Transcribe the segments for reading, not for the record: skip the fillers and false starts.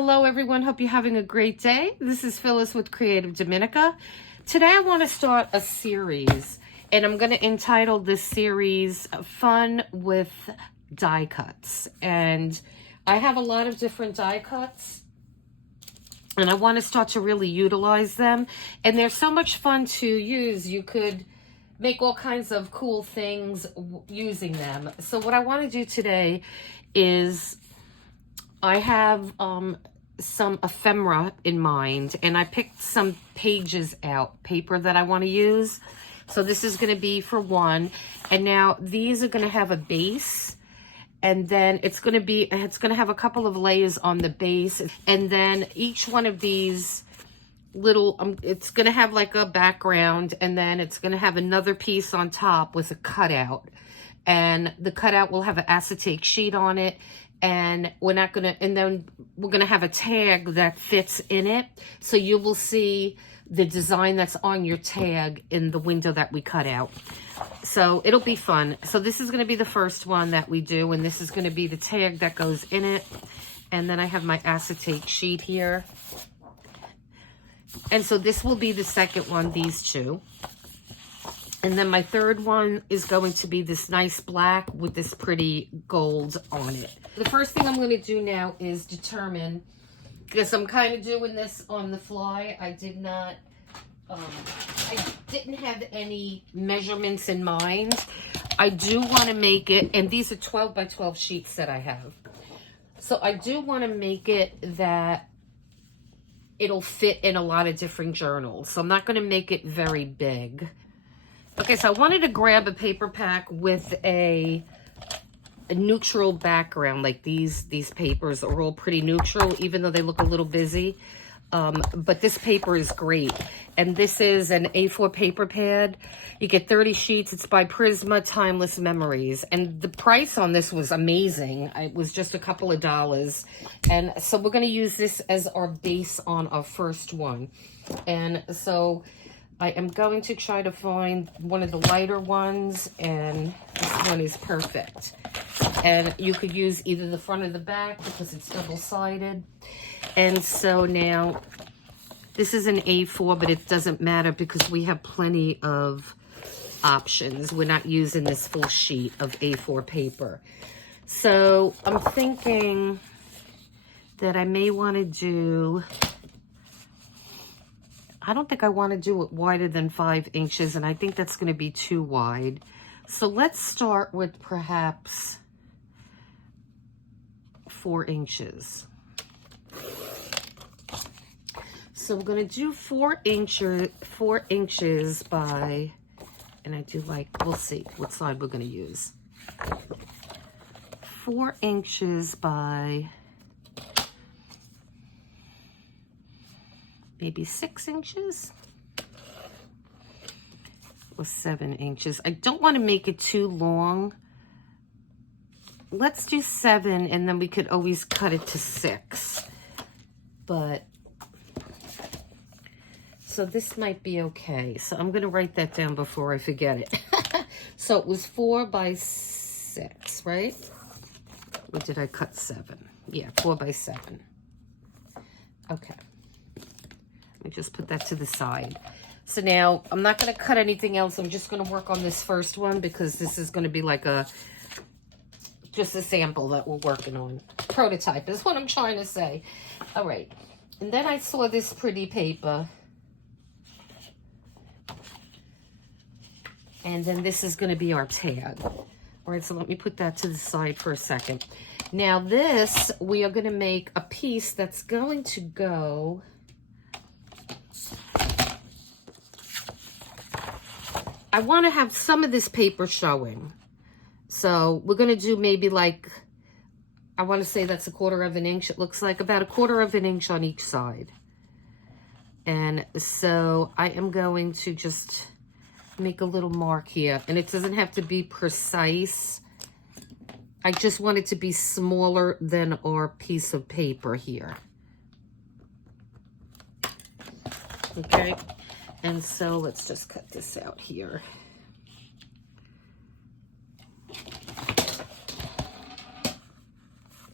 Hello everyone, hope you're having a great day. This is Phyllis with CreativeDomenica. Today I want to start a series, and I'm going to entitle this series Fun with Die Cuts. And I have a lot of different die cuts, and I want to start to really utilize them. And they're so much fun to use. You could make all kinds of cool things using them. So what I want to do today is I have some ephemera in mind, and I picked some pages out, paper that I want to use. So this is going to be for one, and now these are going to have a base, and then it's going to have a couple of layers on the base, and then each one of these little, it's going to have like a background, and then it's going to have another piece on top with a cutout, and the cutout will have an acetate sheet on it. And then we're gonna have a tag that fits in it, so you will see the design that's on your tag in the window that we cut out. So it'll be fun. So this is gonna be the first one that we do, and this is gonna be the tag that goes in it. And then I have my acetate sheet here. And so this will be the second one, these two. And then my third one is going to be this nice black with this pretty gold on it. The first thing I'm going to do now is determine, because I'm kind of doing this on the fly. I didn't have any measurements in mind. I do want to make it, and these are 12 by 12 sheets that I have. So I do want to make it that it'll fit in a lot of different journals. So I'm not going to make it very big. Okay, so I wanted to grab a paper pack with a neutral background. Like these papers are all pretty neutral, even though they look a little busy. But this paper is great. And this is an A4 paper pad. You get 30 sheets. It's by Prisma Timeless Memories. And the price on this was amazing. It was just a couple of dollars. And so we're going to use this as our base on our first one. And so I am going to try to find one of the lighter ones, and this one is perfect. And you could use either the front or the back because it's double-sided. And so now, this is an A4, but it doesn't matter because we have plenty of options. We're not using this full sheet of A4 paper. So I'm thinking that I may want to do, I don't think I want to do it wider than 5 inches, and I think that's going to be too wide. So let's start with perhaps 4 inches. So we're going to do 4 inches by, and I do like, we'll see what side we're going to use. 4 inches by maybe 6 inches or 7 inches. I don't want to make it too long. Let's do 7, and then we could always cut it to 6. But, so this might be okay. So I'm going to write that down before I forget it. So it was 4 by 6, right? Or did I cut 7? Yeah, 4 by 7. Okay. Let me just put that to the side. So now I'm not going to cut anything else. I'm just going to work on this first one because this is going to be like just a sample that we're working on. Prototype is what I'm trying to say. All right. And then I saw this pretty paper. And then this is going to be our tag. All right, so let me put that to the side for a second. Now this, we are going to make a piece that's going to go, I want to have some of this paper showing. So we're going to do maybe like, I want to say that's 1/4 of an inch. It looks like about 1/4 of an inch on each side. And so I am going to just make a little mark here. And it doesn't have to be precise. I just want it to be smaller than our piece of paper here. Okay. And so let's just cut this out here.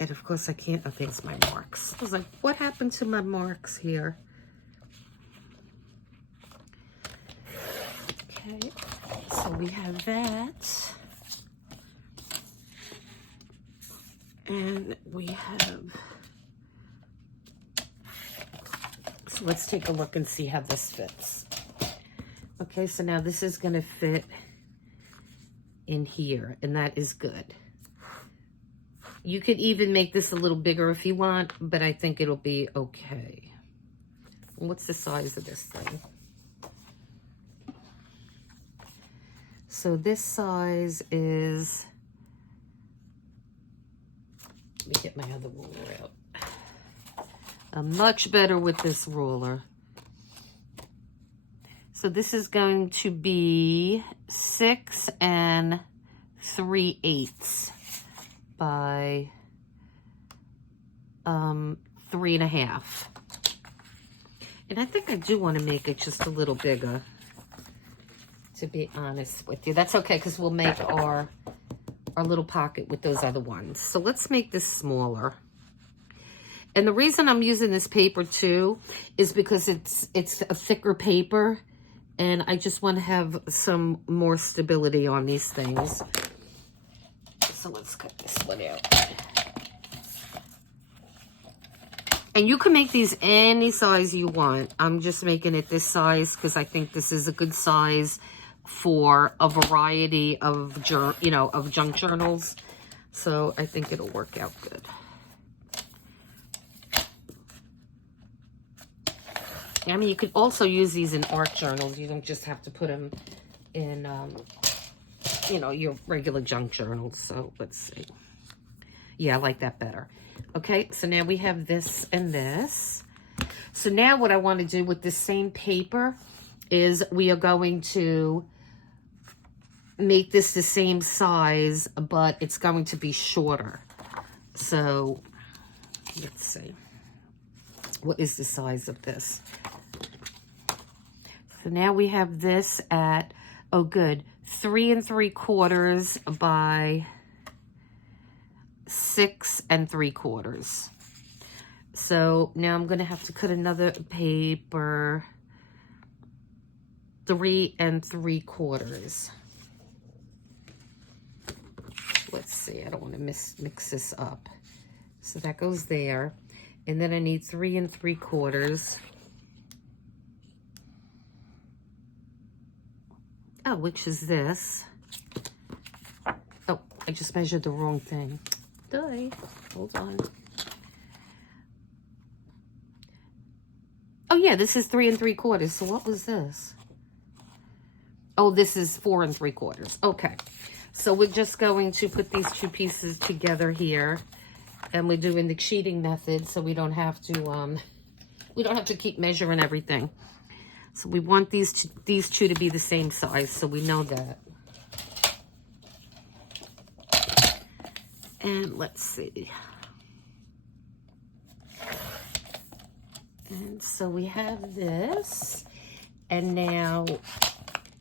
And of course I can't, oh, there's my marks. I was like, what happened to my marks here? Okay, so we have that. And we have, so let's take a look and see how this fits. Okay, so now this is gonna fit in here, and that is good. You could even make this a little bigger if you want, but I think it'll be okay. What's the size of this thing? So this size is, let me get my other ruler out. I'm much better with this ruler. So this is going to be 6 3/8 by 3.5. And I think I do want to make it just a little bigger, to be honest with you. That's okay, because we'll make our little pocket with those other ones. So let's make this smaller. And the reason I'm using this paper too is because it's a thicker paper, and I just want to have some more stability on these things. So let's cut this one out. And you can make these any size you want. I'm just making it this size because I think this is a good size for a variety of, of junk journals. So I think it'll work out good. I mean, you could also use these in art journals. You don't just have to put them in, your regular junk journals. So let's see. Yeah, I like that better. Okay, so now we have this and this. So now what I want to do with this same paper is we are going to make this the same size, but it's going to be shorter. So let's see. What is the size of this? So now we have this at, 3 3/4 by 6 3/4. So now I'm going to have to cut another paper, 3 3/4. Let's see, I don't want to mix this up. So that goes there. And then I need 3 3/4. Oh, which is this. Oh, I just measured the wrong thing. Hold on. Oh yeah, this is 3 3/4. So what was this? Oh, this is 4 3/4. Okay. So we're just going to put these two pieces together here. And we're doing the cheating method, so we don't have to keep measuring everything. So we want these two to be the same size, so we know that. And let's see. And so we have this, and now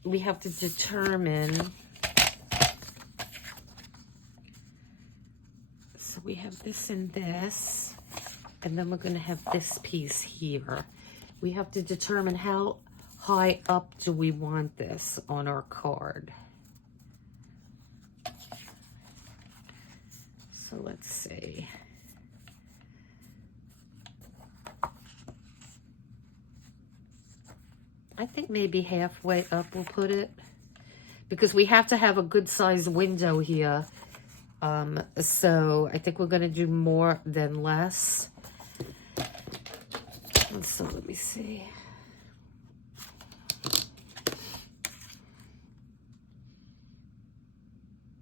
we have to determine. So we have this and this, and then we're going to have this piece here. We have to determine how high up do we want this on our card. So let's see. I think maybe halfway up we'll put it, because we have to have a good size window here. So I think we're going to do more than less. And so let me see.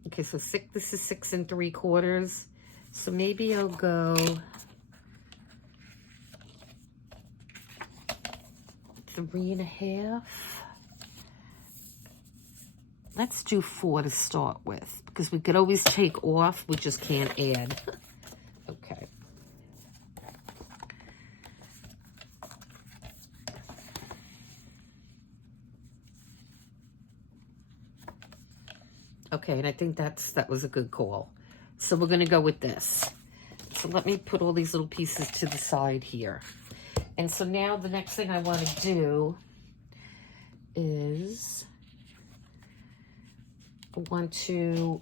Okay, so this is 6 3/4. So maybe I'll go 3.5. Let's do 4 to start with, because we could always take off. We just can't add. Okay. Okay, and I think that was a good call. So we're going to go with this. so let me put all these little pieces to the side here. And so now the next thing I want to do is I want to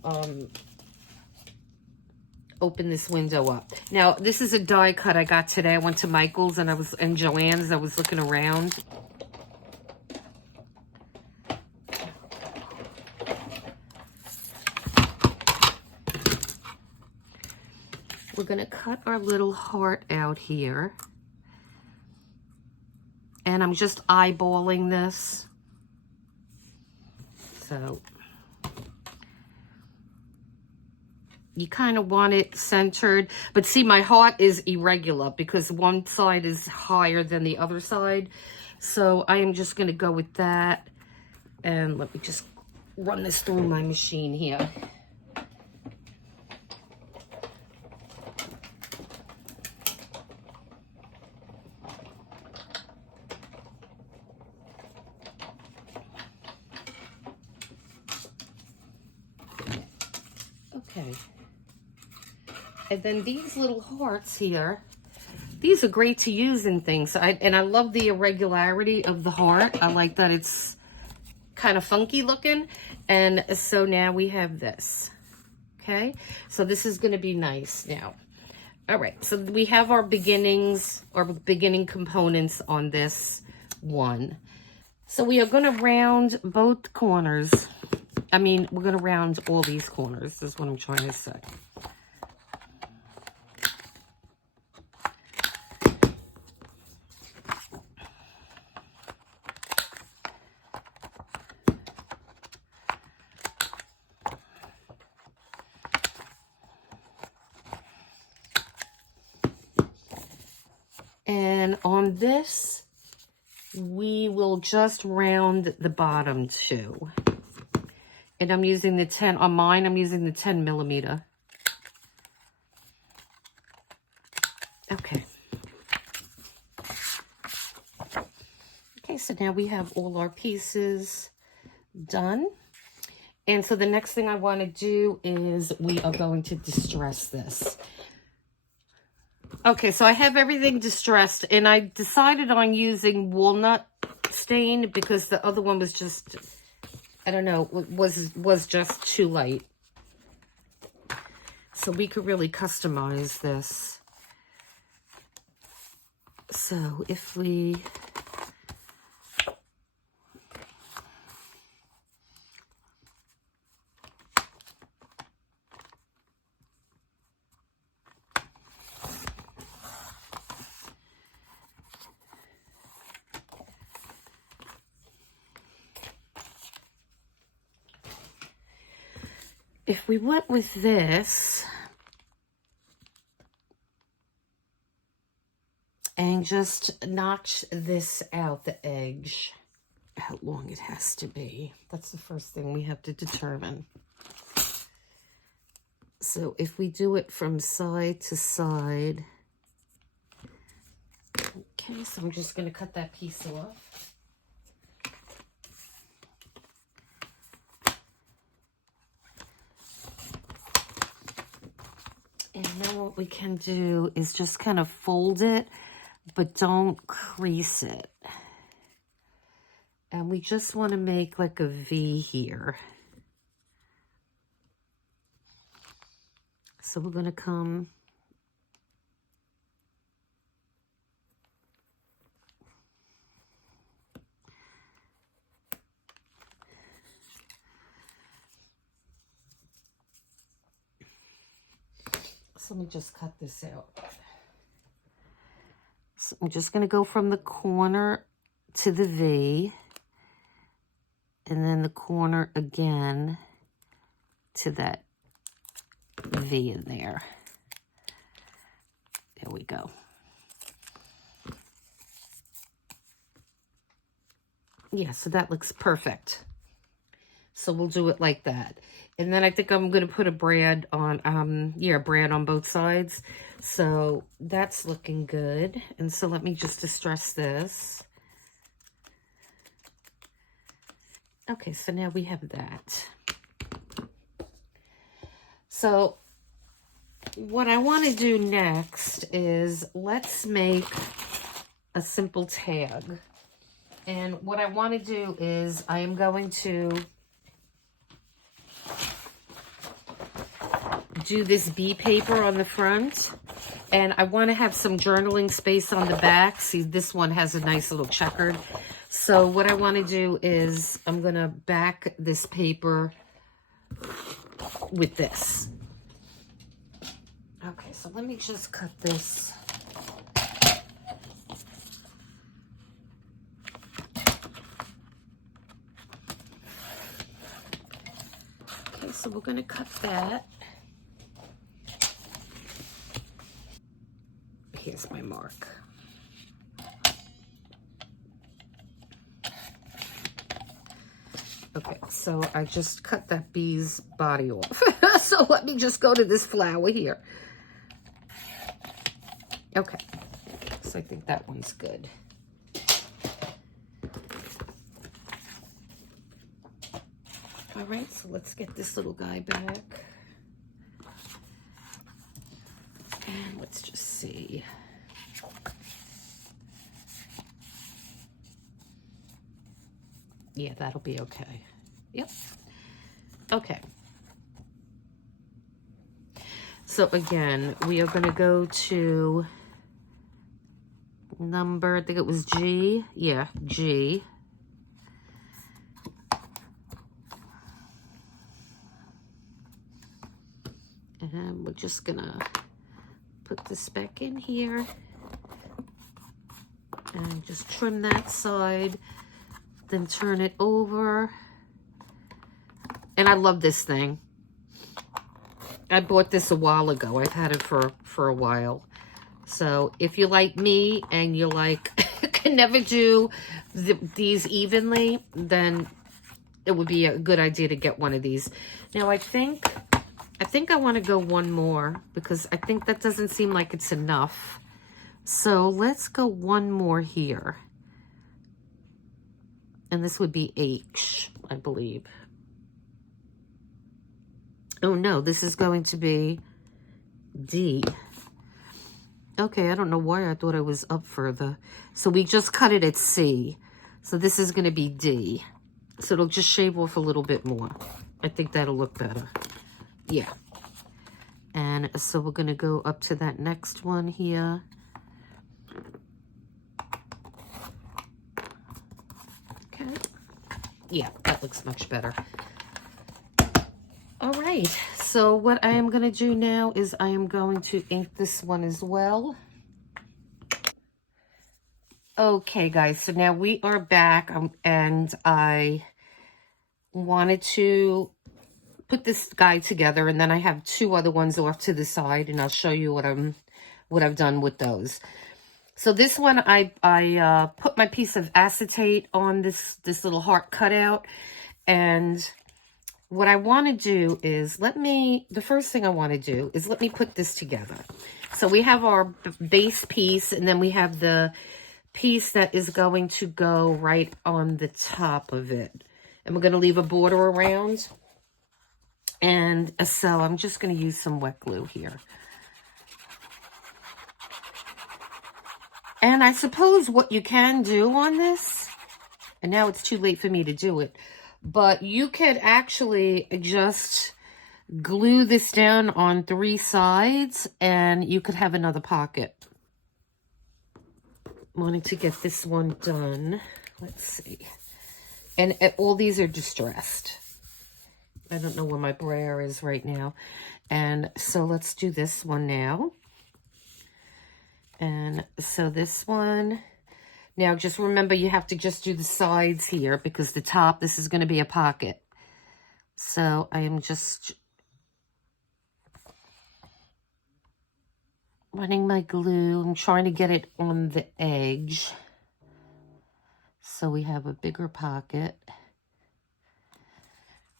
open this window up. Now, this is a die cut I got today. I went to Michael's and Joann's. I was looking around. We're going to cut our little heart out here. And I'm just eyeballing this. So you kind of want it centered. But see, my heart is irregular because one side is higher than the other side. So I am just going to go with that. And let me just run this through my machine here. Okay. And then these little hearts here, these are great to use in things. And I love the irregularity of the heart. I like that it's kind of funky looking. And so now we have this. Okay. So this is going to be nice now. All right. So we have our beginning components on this one. So we are going to round both corners. I mean, we're going to round all these corners, is what I'm trying to say. And on this, we will just round the bottom too. And I'm using the 10, on mine, I'm using the 10 millimeter. Okay. Okay, so now we have all our pieces done. And so the next thing I want to do is we are going to distress this. Okay, so I have everything distressed, and I decided on using walnut stain because the other one was just, I don't know, was just too light. So we could really customize this. So if we... If we went with this and just notch this out, the edge, how long it has to be. That's the first thing we have to determine. So if we do it from side to side, okay, so I'm just going to cut that piece off. And now what we can do is just kind of fold it, but don't crease it. And we just want to make like a V here. So we're going to come so let me just cut this out. So I'm just going to go from the corner to the V, and then the corner again to that V in there. There we go. Yeah, so that looks perfect. So we'll do it like that. And then I think I'm going to put a brad on, brad on both sides. So that's looking good. And so let me just distress this. Okay, so now we have that. So what I want to do next is let's make a simple tag. And what I want to do is I am going to do this bee paper on the front. And I want to have some journaling space on the back. See, this one has a nice little checkered. So what I want to do is I'm going to back this paper with this. Okay, so let me just cut this. Okay, so we're going to cut that. Here's my mark. Okay, so I just cut that bee's body off. So let me just go to this flower here. Okay, so I think that one's good. All right, so let's get this little guy back. And let's just see. Yeah, that'll be okay. Yep. Okay. So again, we are going to go to number, I think it was G. Yeah, G. And we're just going to put this back in here. And just trim that side. Then turn it over. And I love this thing. I bought this a while ago. I've had it for a while. So if you like me and you like can never do these evenly, then it would be a good idea to get one of these. Now I think I want to go one more because I think that doesn't seem like it's enough. So let's go one more here. And this would be H, I believe. Oh no, this is going to be D. Okay, I don't know why I thought I was up further. So we just cut it at C. So this is going to be D. So it'll just shave off a little bit more. I think that'll look better. Yeah. And so we're going to go up to that next one here. Okay. Yeah, that looks much better. All right, so what I am going to do now is I am going to ink this one as well. Okay, guys, so now we are back, and I wanted to put this guy together, and then I have two other ones off to the side, and I'll show you what I've done with those. So this one, I put my piece of acetate on this little heart cutout, and what I want to do is the first thing I want to do is let me put this together. So we have our base piece, and then we have the piece that is going to go right on the top of it. And we're going to leave a border around. And so I'm just going to use some wet glue here. And I suppose what you can do on this, and now it's too late for me to do it, but you could actually just glue this down on 3 sides and you could have another pocket. Wanting to get this one done. Let's see. And all these are distressed. I don't know where my brayer is right now. And so let's do this one now. And so this one, now just remember you have to just do the sides here because the top, this is going to be a pocket. So I am just running my glue. I'm trying to get it on the edge. So we have a bigger pocket.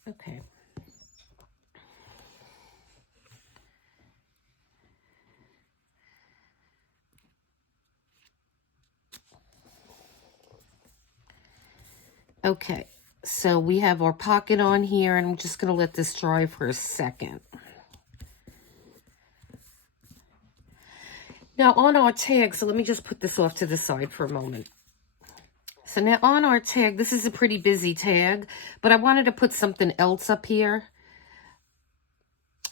Okay. Okay, so we have our pocket on here, and I'm just going to let this dry for a second. Now on our tag, so let me just put this off to the side for a moment. So now on our tag, this is a pretty busy tag, but I wanted to put something else up here.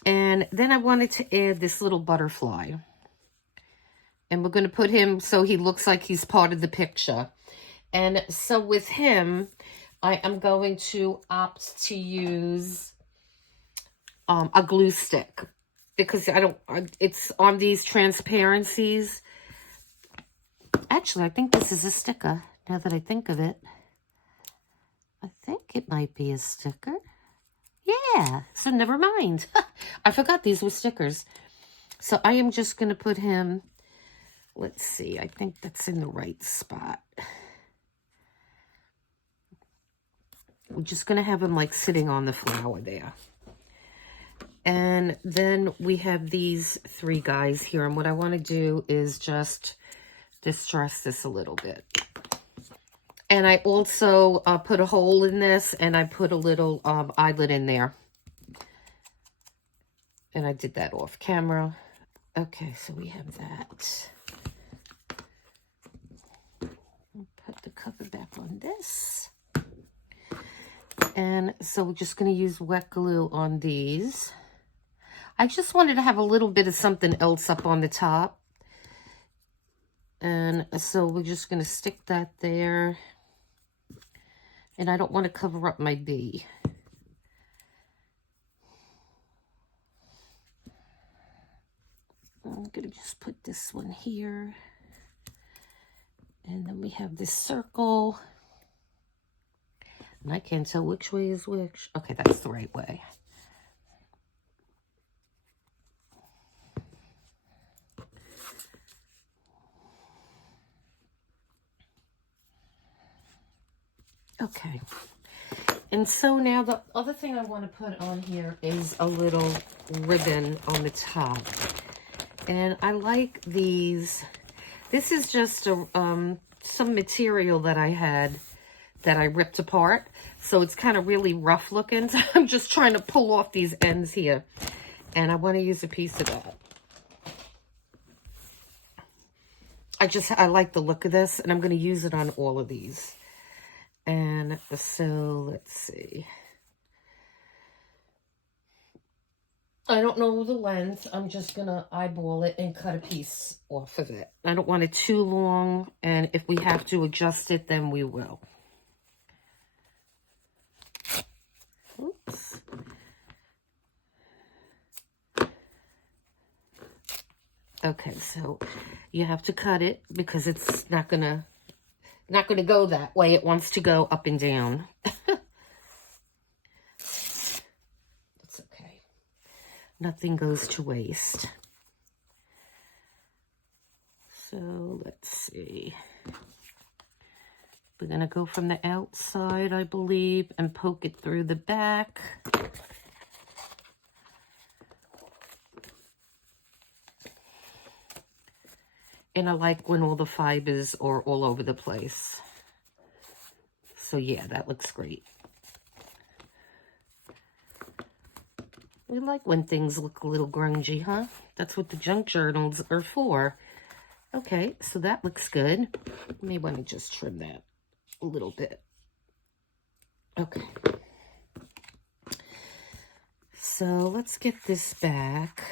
And then I wanted to add this little butterfly. And we're going to put him so he looks like he's part of the picture. And so with him, I am going to opt to use a glue stick. Because it's on these transparencies. Actually, I think this is a sticker, now that I think of it. I think it might be a sticker. Yeah, so never mind. I forgot these were stickers. So I am just going to put him, let's see, I think that's in the right spot. We're just going to have him like sitting on the flower there. And then we have these three guys here. And what I want to do is just distress this a little bit. And I also put a hole in this, and I put a little eyelet in there. And I did that off camera. Okay, so we have that. I'll put the cover back on this. And so we're just going to use wet glue on these. I just wanted to have a little bit of something else up on the top. And so we're just going to stick that there. And I don't want to cover up my bee. I'm going to just put this one here. And then we have this circle. And I can't tell which way is which. Okay, that's the right way. Okay, and so now the other thing I want to put on here is a little ribbon on the top. And I like these. This is just some material that I had that I ripped apart. So it's kind of really rough looking. So I'm just trying to pull off these ends here. And I want to use a piece of that. I like the look of this, and I'm going to use it on all of these. And so, let's see. I don't know the length. I'm just going to eyeball it and cut a piece off of it. I don't want it too long, and if we have to adjust it, then we will. Oops. Okay, so you have to cut it because it's not going to go that way. It wants to go up and down. It's okay. Nothing goes to waste. So let's see. We're going to go from the outside, I believe, and poke it through the back. And I like when all the fibers are all over the place. So yeah, that looks great. We like when things look a little grungy, huh? That's what the junk journals are for. Okay, so that looks good. May want to just trim that a little bit. Okay. So let's get this back.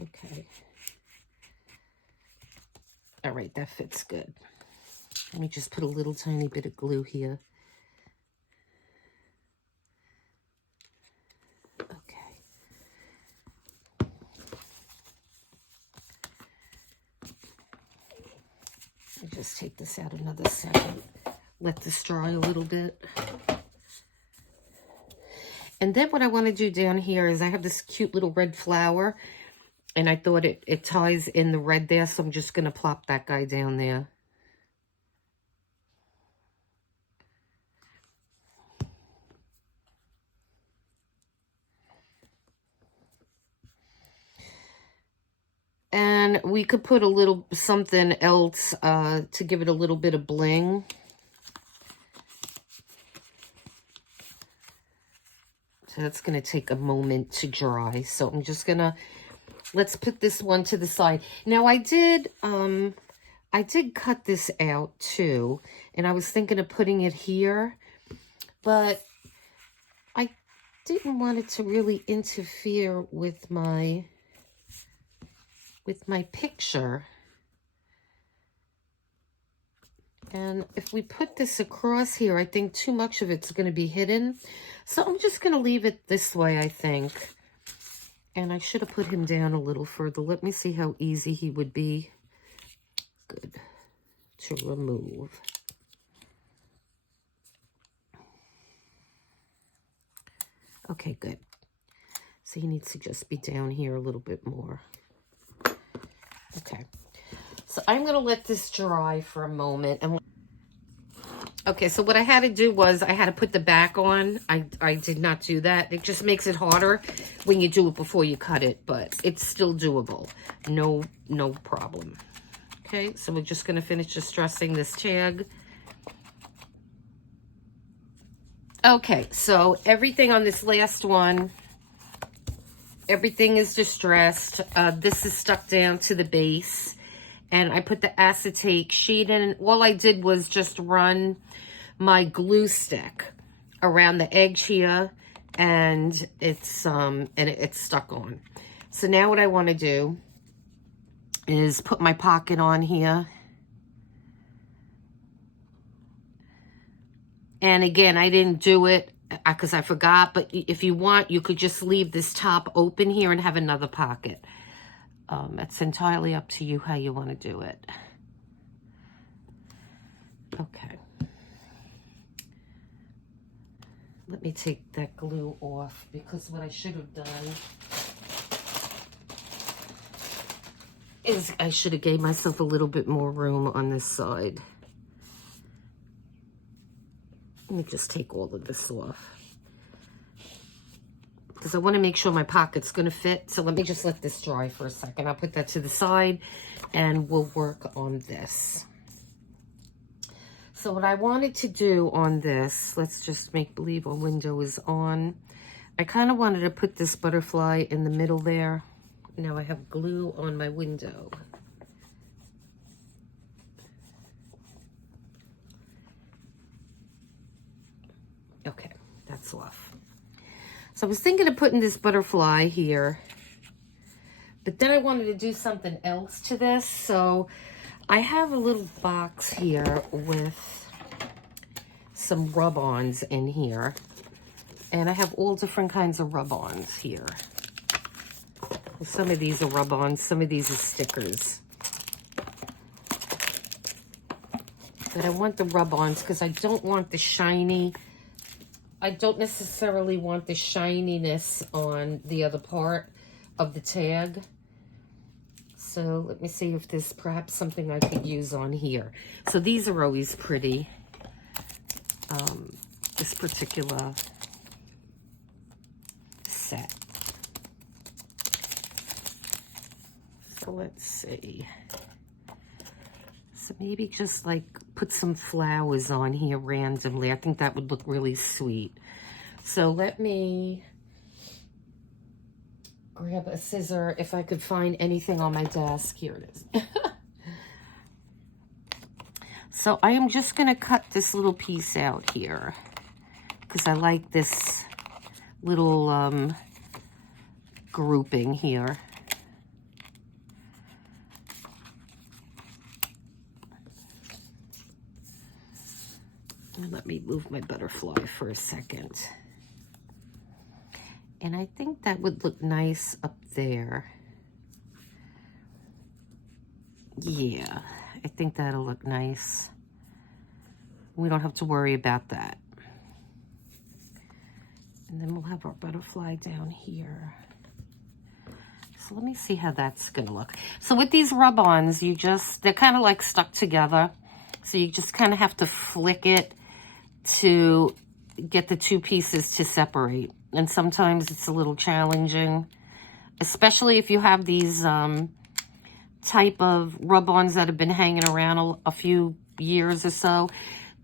Okay. All right, that fits good. Let me just put a little tiny bit of glue here. Okay. I'll just take this out another second. Let this dry a little bit. And then what I want to do down here is I have this cute little red flower. And I thought it ties in the red there, so I'm just going to plop that guy down there. And we could put a little something else to give it a little bit of bling. So that's going to take a moment to dry. So I'm just going to let's put this one to the side. Now I did cut this out too, and I was thinking of putting it here, but I didn't want it to really interfere with my picture. And if we put this across here, I think too much of it's going to be hidden. So I'm just going to leave it this way, I think. And I should have put him down a little further. Let me see how easy he would be. Good. To remove. Okay, good. So he needs to just be down here a little bit more. Okay. So I'm going to let this dry for a moment. And okay, so what I had to do was I had to put the back on. I did not do that. It just makes it harder when you do it before you cut it, but it's still doable. No problem. Okay, so we're just going to finish distressing this tag. Okay, so everything on this last one, everything is distressed. This is stuck down to the base. And I put the acetate sheet in. All I did was just run my glue stick around the edge here, and it's stuck on. So now what I want to do is put my pocket on here. And again, I didn't do it because I forgot, but if you want, you could just leave this top open here and have another pocket. It's entirely up to you how you want to do it. Okay. Let me take that glue off, because what I should have done is I should have gave myself a little bit more room on this side. Let me just take all of this off, because I want to make sure my pocket's going to fit. So let me just let this dry for a second. I'll put that to the side and we'll work on this. So what I wanted to do on this, let's just make believe our window is on. I kind of wanted to put this butterfly in the middle there. Now I have glue on my window. Okay, that's off. So I was thinking of putting this butterfly here, but then I wanted to do something else to this. So I have a little box here with some rub-ons in here, and I have all different kinds of rub-ons here. Some of these are rub-ons, some of these are stickers. But I want the rub-ons because I don't want the shiny. I don't necessarily want the shininess on the other part of the tag. So let me see if there's perhaps something I could use on here. So these are always pretty. This particular set. So let's see. So maybe just like put some flowers on here randomly. I think that would look really sweet. So let me grab a scissor if I could find anything on my desk. Here it is. So I am just going to cut this little piece out here because I like this little grouping here. Let me move my butterfly for a second. And I think that would look nice up there. Yeah, I think that'll look nice. We don't have to worry about that. And then we'll have our butterfly down here. So let me see how that's gonna look. So with these rub-ons, they're kind of like stuck together. So you just kind of have to flick it to get the two pieces to separate. And sometimes it's a little challenging, especially if you have these type of rub-ons that have been hanging around a few years or so.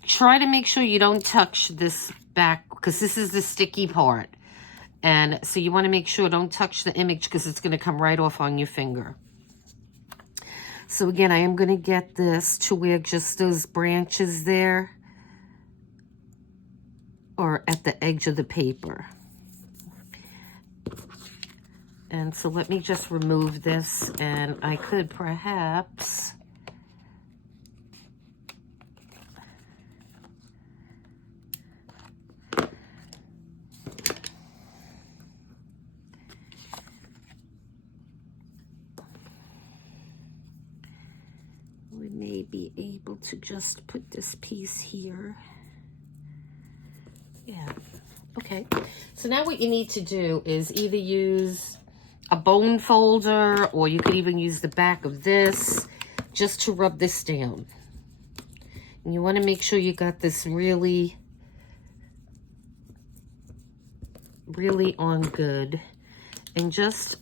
Try to make sure you don't touch this back, because this is the sticky part. And so you want to make sure, don't touch the image because it's going to come right off on your finger. So again, I am going to get this to where just those branches there are at the edge of the paper. And so let me just remove this, and I could perhaps we may be able to just put this piece here. Yeah, okay. So now what you need to do is either use a bone folder, or you could even use the back of this just to rub this down. And you want to make sure you got this really on good. And just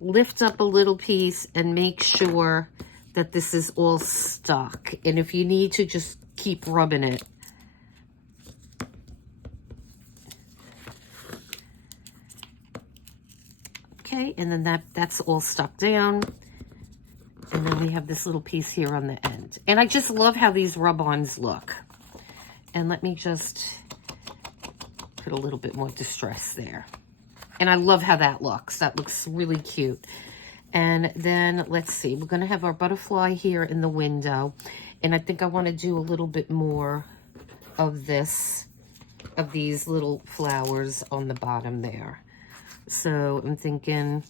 lift up a little piece and make sure that this is all stuck. And if you need to, just keep rubbing it. Okay, and then that's all stuck down. And then we have this little piece here on the end. And I just love how these rub-ons look. And let me just put a little bit more distress there. And I love how that looks. That looks really cute. And then, let's see, we're going to have our butterfly here in the window. And I think I want to do a little bit more of this, of these little flowers on the bottom there. So I'm thinking,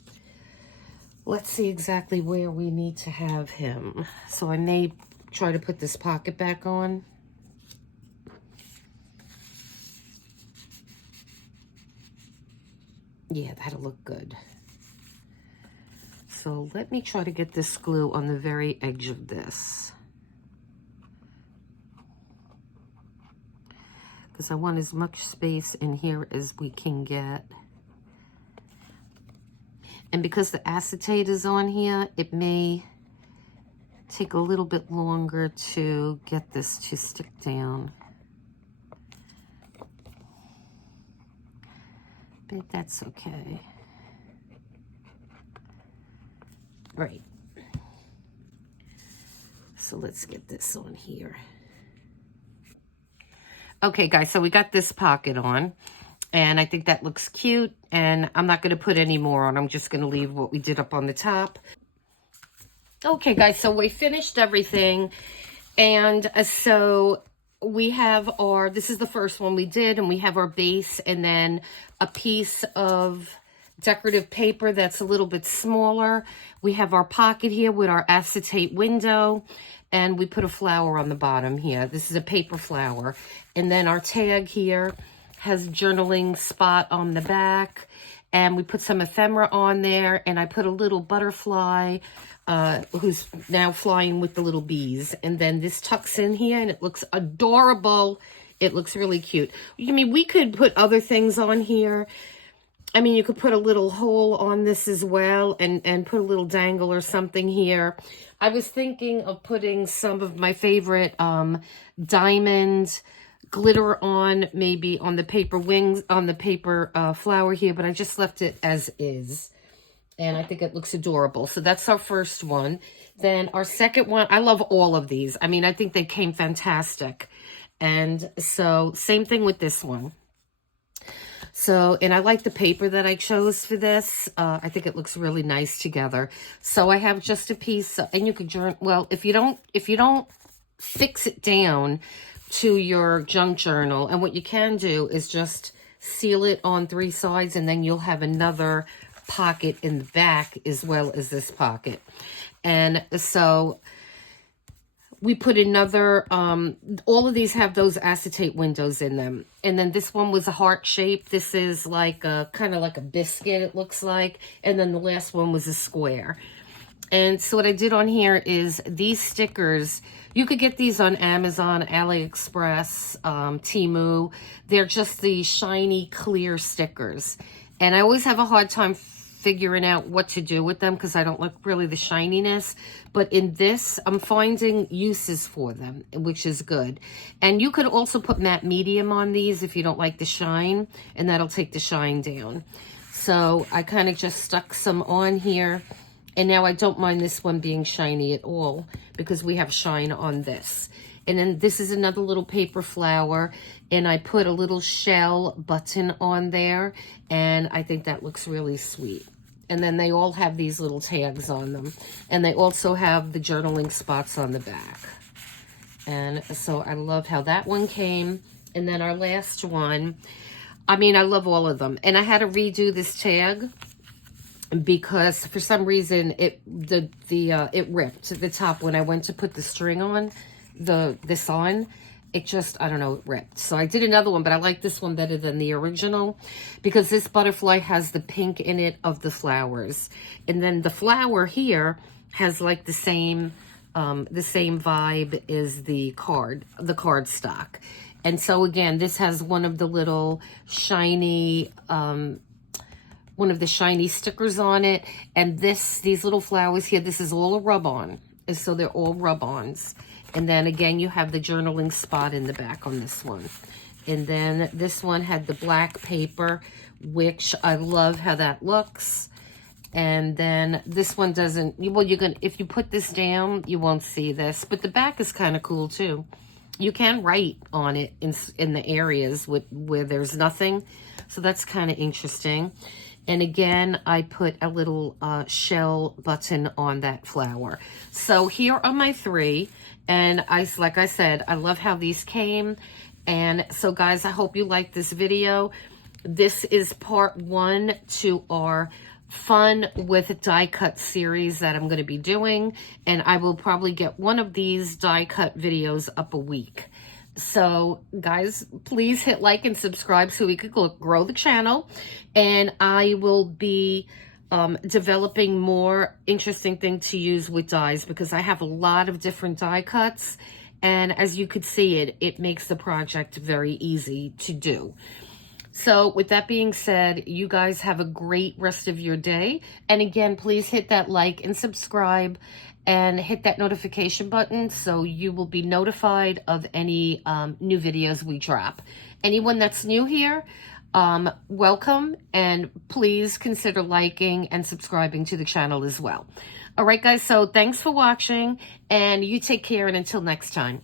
let's see exactly where we need to have him. So I may try to put this pocket back on. Yeah, that'll look good. So let me try to get this glue on the very edge of this, because I want as much space in here as we can get. And because the acetate is on here, it may take a little bit longer to get this to stick down. But that's okay. Right. So let's get this on here. Okay, guys, so we got this pocket on. And I think that looks cute, and I'm not going to put any more on. I'm just going to leave what we did up on the top. Okay, guys, so we finished everything, and so we have our, this is the first one we did, and we have our base, and then a piece of decorative paper that's a little bit smaller. We have our pocket here with our acetate window, and we put a flower on the bottom here. This is a paper flower, and then our tag here has journaling spot on the back, and we put some ephemera on there, and I put a little butterfly who's now flying with the little bees, and then this tucks in here, and it looks adorable. It looks really cute. I mean, we could put other things on here. I mean, you could put a little hole on this as well, and put a little dangle or something here. I was thinking of putting some of my favorite diamond glitter on, maybe on the paper wings, on the paper flower here, but I just left it as is. And I think it looks adorable. So that's our first one. Then our second one, I love all of these. I mean, I think they came fantastic. And so same thing with this one. So, and I like the paper that I chose for this. I think it looks really nice together. So I have just a piece, and you could journal, well, if you don't fix it down to your junk journal, and what you can do is just seal it on 3 sides, and then you'll have another pocket in the back as well as this pocket. And so we put another, all of these have those acetate windows in them. And then this one was a heart shape. This is like a, kind of like a biscuit, it looks like. And then the last one was a square. And so what I did on here is these stickers, you could get these on Amazon, AliExpress, Temu. They're just the shiny, clear stickers. And I always have a hard time figuring out what to do with them because I don't like really the shininess. But in this, I'm finding uses for them, which is good. And you could also put matte medium on these if you don't like the shine, and that'll take the shine down. So I kind of just stuck some on here. And now I don't mind this one being shiny at all because we have shine on this. And then this is another little paper flower, and I put a little shell button on there, and I think that looks really sweet. And then they all have these little tags on them, and they also have the journaling spots on the back. And so I love how that one came. And then our last one, I mean, I love all of them. And I had to redo this tag because for some reason it ripped at the top when I went to put the string on. This on, it just, I don't know, it ripped. So I did another one, but I like this one better than the original because this butterfly has the pink in it of the flowers. And then the flower here has like the same vibe as the card stock. And so again, this has one of the little shiny, one of the shiny stickers on it. And these little flowers here, this is all a rub-on. And so they're all rub-ons. And then again, you have the journaling spot in the back on this one. And then this one had the black paper, which I love how that looks. And then this one doesn't, well, if you put this down, you won't see this. But the back is kind of cool too. You can write on it in the areas where there's nothing. So that's kind of interesting. And again, I put a little shell button on that flower. So here are my 3. And like I said, I love how these came. And so guys, I hope you liked this video. This is part 1 to our fun with die cut series that I'm going to be doing. And I will probably get one of these die cut videos up a week. So guys, please hit like and subscribe so we could grow the channel. And I will be developing more interesting things to use with dies because I have a lot of different die cuts. And as you could see, it makes the project very easy to do. So with that being said, you guys have a great rest of your day. And again, please hit that like and subscribe and hit that notification button so you will be notified of any new videos we drop. Anyone that's new here, welcome, and please consider liking and subscribing to the channel as well. All right, guys, so thanks for watching, and you take care, and until next time.